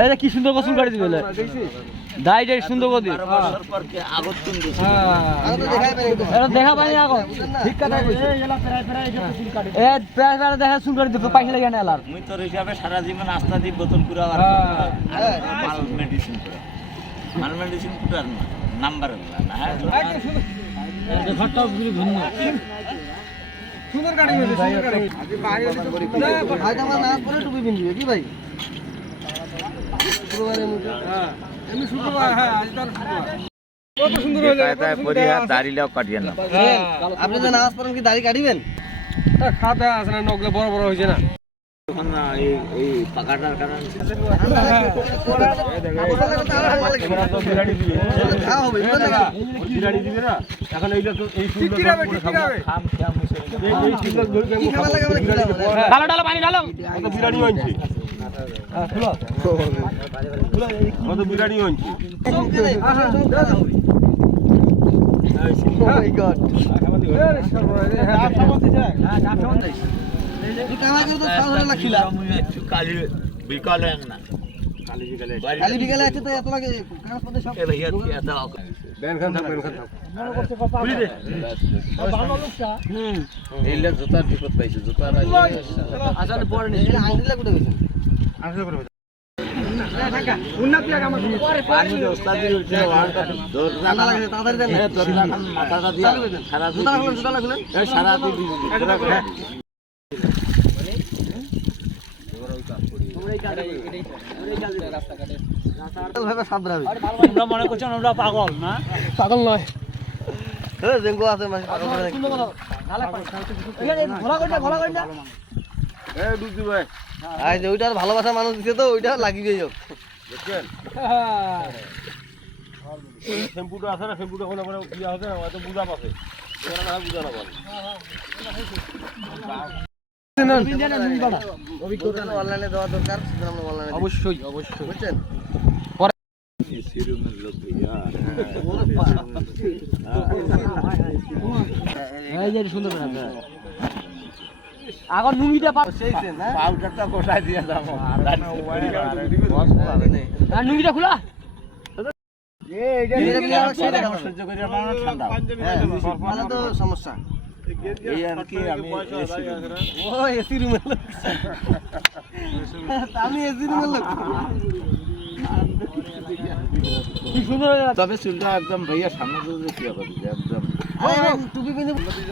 এই কি সুন্দর গোসল করে দিবে দাই যে সুন্দর করে দিবে। এটা দেখা পাইনি এখন। ঠিক কথা কইছে। এ প্রায় প্রায় দেখা শুন করে দিবে পাইছে লাগে না এলার। মুই তোর হিসাবে সারা জীবন আস্তা দি বোতল করে আর মাল মেডিসিন করে মাল মেডিসিন করে না নাম্বার না না হ্যাঁ? ঘরটাও ভিন্ন সুন্দর গাড়ি। হয়েছে সুন্দর গাড়ি ভাই আমার নাচ পরে টুপি পিনবি। কি ভাই? আপনি যে নামাজ পড়েন কি দাড়ি কাটিবেন? খাতা আছে না নগলে বড় বড় হয়েছে না না। এই এই পাকাটার কারণে খাওয়া হবে বুঝলেন না? কি খাবার লাগে বলে কি খাবার লাগে? ডালো ডালো পানি ডালো চমকে দেয়, চমকে দেয়। Oh my God. কালি বিকালে না কালি বিকালে আছে তো এত লাগে কাগজপত্র সব ভাইয়া কি এত এইলে জুতার বিপদ পাইছে জুতার আসলে পরে নি এটা আঙ্গুলে কোটে গেছে পানি ওস্তাদি উঠছে দৌড় ঠান্ডা লাগছে তাড়াতাড়ি দেন। হ্যাঁ তোর মাথাটা দিয়া সারা জুতা খুলেন সারা মনে করছ আমরা পাগল না? পাগল নয়। আছে মানে পাগল করে নাকি? আই যে ওইটার ভালোবাসা মানুষ দিছে তো ওইটা লাগিবেই হোক শ্যাম্পুটা আছে না শ্যাম্পুটা কোনো ইয়ে হবে না হয়তো বুঝা পাবে। বুঝা না। বলে অনলাইনে দেওয়া দরকার অনলাইনে অবশ্যই অবশ্যই বুঝছেন হ্যাঁ পাউডারটা কোথায় দিয়ে যাব? আর খোলা। সমস্যা। এই আর কি আমি ও এসি রুমের লোক আমি এসি রুমের লোক কি সুন্দর তবে চুলটা একদম ভাইয়া সামনে যদি কি হবে একদম আরে, টুপি পিনে যাচ্ছে